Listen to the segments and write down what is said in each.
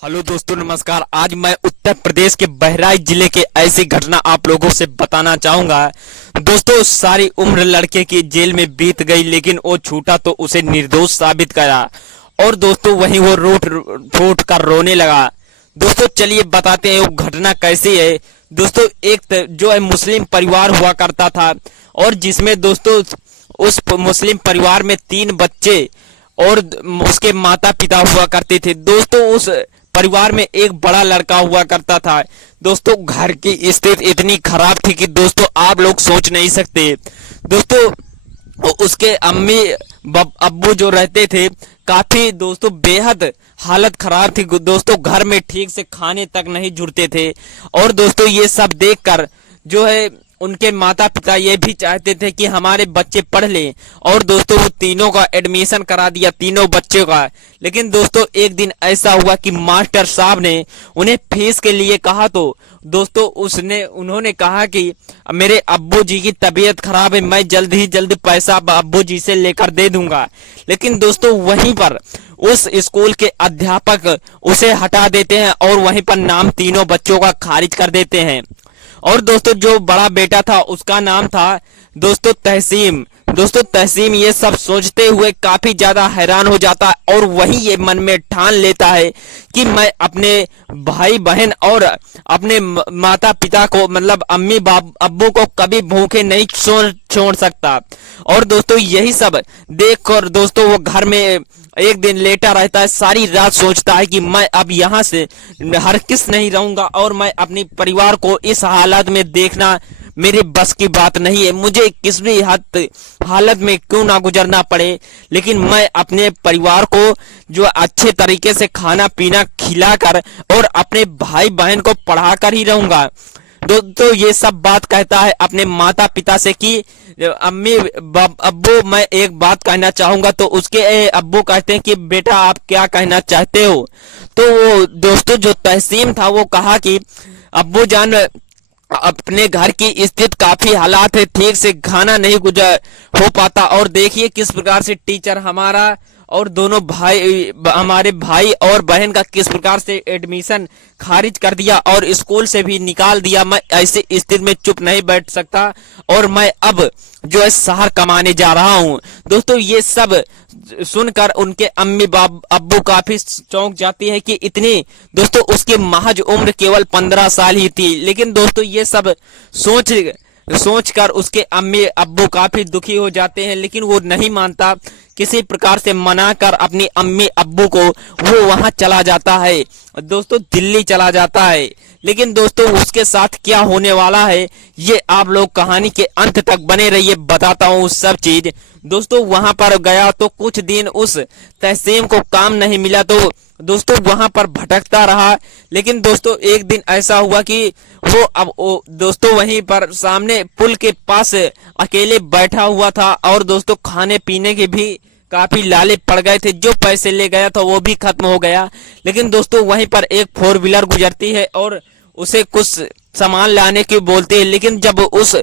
Hello दोस्तों, नमस्कार। आज मैं उत्तर प्रदेश के बहराइच जिले के ऐसी घटना आप लोगों से बताना चाहूंगा। दोस्तों, सारी उम्र लड़के की जेल में बीत गई, लेकिन वो छूटा तो उसे निर्दोष साबित करा और दोस्तों वहीं वो रोट फूट कर रोने लगा। दोस्तों चलिए बताते हैं वो घटना कैसी है। दोस्तों जो है मुस्लिम परिवार हुआ करता था और जिसमें दोस्तों उस मुस्लिम परिवार में 3 बच्चे और उसके माता पिता हुआ करते थे। दोस्तों उस परिवार में एक बड़ा लड़का हुआ करता था। दोस्तों घर की स्थिति इतनी खराब थी कि दोस्तों आप लोग सोच नहीं सकते। दोस्तों उसके अम्मी अब्बू जो रहते थे काफी दोस्तों बेहद हालत खराब थी। दोस्तों घर में ठीक से खाने तक नहीं जुड़ते थे और दोस्तों ये सब देखकर जो है उनके माता पिता ये भी चाहते थे कि हमारे बच्चे पढ़ लें और दोस्तों वो तीनों का एडमिशन करा दिया, तीनों बच्चों का। लेकिन दोस्तों एक दिन ऐसा हुआ कि मास्टर साहब ने उन्हें फीस के लिए कहा तो दोस्तों उन्होंने कहा कि मेरे अब्बू जी की तबीयत खराब है, मैं जल्द पैसा अब्बू जी से लेकर दे दूंगा। लेकिन दोस्तों वहीं पर उस स्कूल के अध्यापक उसे हटा देते हैं और वहीं पर नाम तीनों बच्चों का खारिज कर देते हैं। और दोस्तों जो बड़ा बेटा था उसका नाम था दोस्तों तहसीम। दोस्तों तहसीम ये सब सोचते हुए काफी ज्यादा हैरान हो जाता है और वही ये मन में ठान लेता है कि मैं अपने भाई बहन और अपने माता पिता को मतलब अम्मी अब्बू को कभी भूखे नहीं छोड़ सकता। और दोस्तों यही सब देखकर दोस्तों वो घर में एक दिन लेटा रहता है, सारी रात सोचता है कि मैं अब यहाँ से हरगिज़ नहीं रहूंगा और मैं अपने परिवार को इस हालत में देखना मेरे बस की बात नहीं है। मुझे किस भी हालत में क्यों ना गुजरना पड़े, लेकिन मैं अपने परिवार को जो अच्छे तरीके से खाना पीना खिलाकर और अपने भाई बहन को पढ़ाकर ही रहूंगा। दोस्तों ये सब बात कहता है अपने माता पिता से कि अम्मी अब्बू मैं एक बात कहना चाहूंगा। तो उसके अब्बू कहते हैं कि बेटा आप क्या कहना चाहते हो। तो वो दोस्तों जो तहसीम था वो कहा कि अब्बू जान अपने घर की स्थिति काफी हालात है, ठीक से खाना नहीं गुजर हो पाता और देखिए किस प्रकार से टीचर हमारा और दोनों भाई हमारे भाई और बहन का किस प्रकार से एडमिशन खारिज कर दिया और स्कूल से भी निकाल दिया। मैं ऐसी स्थिति में चुप नहीं बैठ सकता और मैं अब जो है शहर कमाने जा रहा हूँ। दोस्तों ये सब सुनकर उनके अम्मी अब्बू काफी चौंक जाती है कि इतनी दोस्तों उसकी महज उम्र केवल 15 साल ही थी। लेकिन दोस्तों ये सब सोचकर उसके अम्मी अब्बू काफी दुखी हो जाते हैं, लेकिन वो नहीं मानता। किसी प्रकार से मनाकर अपनी अम्मी अब्बू को वो वहां चला जाता है, दोस्तों दिल्ली चला जाता है। लेकिन दोस्तों उसके साथ क्या होने वाला है ये आप लोग कहानी के अंत तक बने रहिए, बताता हूँ सब चीज। दोस्तों वहां पर गया तो कुछ दिन उस तहसीम को काम नहीं मिला तो दोस्तों वहां पर भटकता रहा। लेकिन दोस्तों एक दिन ऐसा हुआ कि वो दोस्तों वहीं पर सामने पुल के पास अकेले बैठा हुआ था और दोस्तों खाने पीने के भी काफी लाले पड़ गए थे, जो पैसे ले गया था वो भी खत्म हो गया। लेकिन दोस्तों वहीं पर एक 4 व्हीलर गुजरती है और उसे कुछ सामान लाने की बोलते हैं। लेकिन जब उस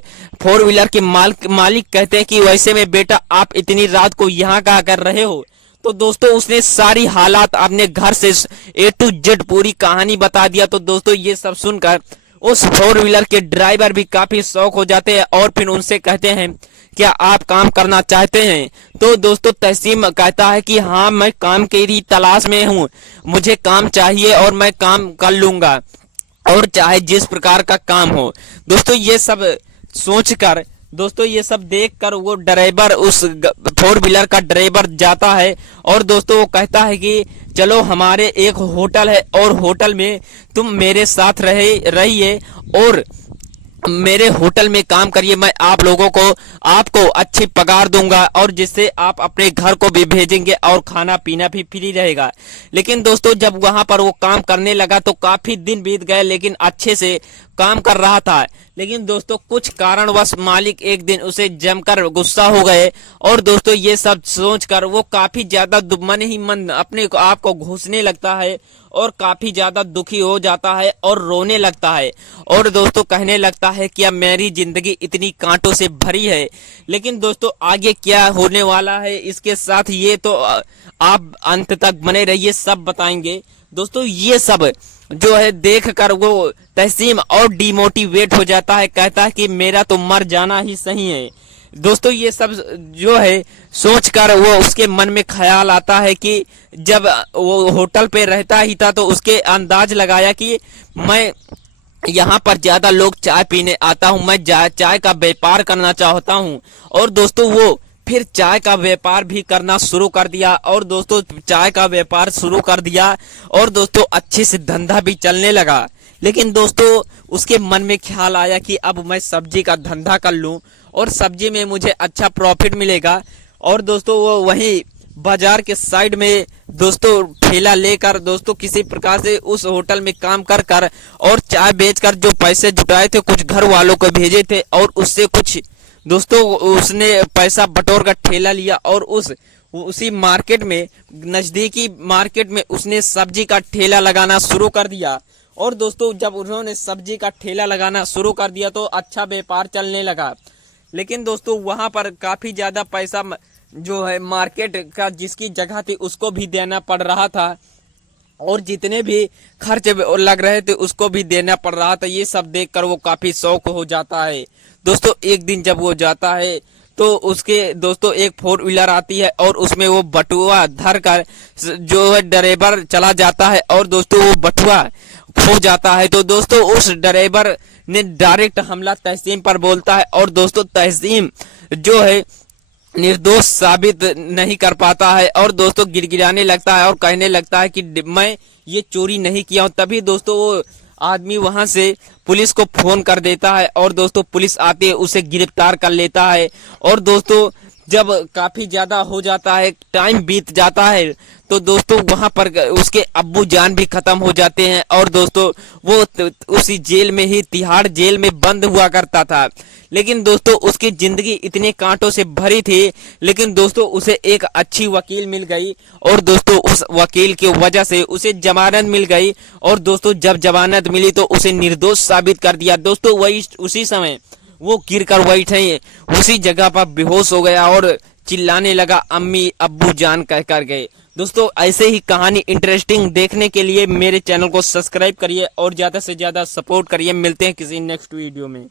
4 व्हीलर के मालिक कहते हैं कि वैसे में बेटा आप इतनी रात को यहाँ क्या कर रहे हो, तो दोस्तों उसने सारी हालात अपने घर से A to Z पूरी कहानी बता दिया। तो दोस्तों ये सब सुनकर उस 4 व्हीलर के ड्राइवर भी काफी शौक हो जाते हैं और फिर उनसे कहते हैं क्या आप काम करना चाहते हैं। तो दोस्तों तहसीम कहता है कि हाँ मैं काम की ही तलाश में हूँ, मुझे काम चाहिए और मैं काम कर लूंगा और चाहे जिस प्रकार का काम हो। दोस्तों ये सब सोचकर दोस्तों ये सब देखकर वो ड्राइवर उस 4 व्हीलर का ड्राइवर जाता है और दोस्तों वो कहता है कि चलो हमारे एक होटल है और होटल में तुम मेरे साथ रहिए और मेरे होटल में काम करिए, मैं आप लोगों को आपको अच्छी पगार दूंगा और जिससे आप अपने घर को भी भेजेंगे और खाना पीना भी फ्री रहेगा। लेकिन दोस्तों जब वहां पर वो काम करने लगा तो काफी दिन बीत गए, लेकिन अच्छे से काम कर रहा था। लेकिन दोस्तों कुछ कारणवश मालिक एक दिन उसे जमकर गुस्सा हो गए और दोस्तों ये सब सोचकर वो काफी ज्यादा मन ही मन अपने आप को घुसने लगता है और काफी ज्यादा दुखी हो जाता है और रोने लगता है और दोस्तों कहने लगता है कि अब मेरी जिंदगी इतनी कांटों से भरी है। लेकिन दोस्तों आगे क्या होने वाला है इसके साथ ये तो आप अंत तक बने रहिए, सब बताएंगे। दोस्तों ये सब जो है देख कर वो तहसीम और डिमोटिवेट हो जाता है, कहता है कि मेरा तो मर जाना ही सही है। दोस्तों ये सब जो है सोचकर वो उसके मन में ख्याल आता है कि जब वो होटल पे रहता ही था तो उसके अंदाज लगाया कि मैं यहाँ पर ज्यादा लोग चाय पीने आता हूँ, मैं चाय का व्यापार करना चाहता हूँ। और दोस्तों वो फिर चाय का व्यापार भी करना शुरू कर दिया, और दोस्तों चाय का व्यापार शुरू कर दिया और दोस्तों अच्छे से धंधा भी चलने लगा। लेकिन दोस्तों उसके मन में ख्याल आया कि अब मैं सब्जी का धंधा कर लूं और सब्जी में मुझे अच्छा प्रॉफिट मिलेगा। और दोस्तों वो वहीं बाजार के साइड में दोस्तों ठेला लेकर दोस्तों किसी प्रकार से उस होटल में काम कर कर और चाय बेचकर जो पैसे जुटाए थे कुछ घर वालों को भेजे थे, और उससे कुछ दोस्तों उसने पैसा बटोर कर ठेला लिया और उसी मार्केट में, नजदीकी मार्केट में उसने सब्जी का ठेला लगाना शुरू कर दिया। और दोस्तों जब उन्होंने सब्जी का ठेला लगाना शुरू कर दिया तो अच्छा व्यापार चलने लगा। लेकिन दोस्तों वहां पर काफी ज्यादा पैसा जो है मार्केट का जिसकी जगह थी उसको भी देना पड़ रहा था, और जितने भी खर्च लग रहे थे उसको भी देना पड़ रहा था। ये सब देखकर वो काफी शौक हो जाता है। दोस्तों एक दिन जब वो जाता है तो उसके दोस्तों एक 4 व्हीलर आती है और उसमें वो बटुआ धर कर जो है ड्राइवर चला जाता है, और दोस्तों वो बटुआ खो जाता है। तो दोस्तों उस ड्राइवर ने डायरेक्ट हमला तहसीम पर बोलता है, और दोस्तों तहसीम जो है निर्दोष साबित नहीं कर पाता है और दोस्तों गिड़गिड़ाने लगता है और कहने लगता है कि मैं ये चोरी नहीं किया हूं। तभी दोस्तों वो आदमी वहां से पुलिस को फोन कर देता है, और दोस्तों पुलिस आती है उसे गिरफ्तार कर लेता है। और दोस्तों जब काफी ज्यादा हो जाता है, टाइम बीत जाता है, तो दोस्तों वहां पर उसके अब्बू जान भी खत्म हो जाते हैं, और दोस्तों वो उसी जेल में ही, तिहाड़ जेल में बंद हुआ करता था। लेकिन दोस्तों उसकी जिंदगी इतने कांटों से भरी थी, लेकिन दोस्तों उसे एक अच्छी वकील मिल गई, और दोस्तों उस वकील की वजह से उसे जमानत मिल गई। और दोस्तों जब जमानत मिली तो उसे निर्दोष साबित कर दिया। दोस्तों वही उसी समय वो गिर कर बैठे उसी जगह पर बेहोश हो गया और चिल्लाने लगा, अम्मी अब्बू जान कह कर गए। दोस्तों ऐसे ही कहानी इंटरेस्टिंग देखने के लिए मेरे चैनल को सब्सक्राइब करिए और ज्यादा से ज्यादा सपोर्ट करिए। मिलते हैं किसी नेक्स्ट वीडियो में।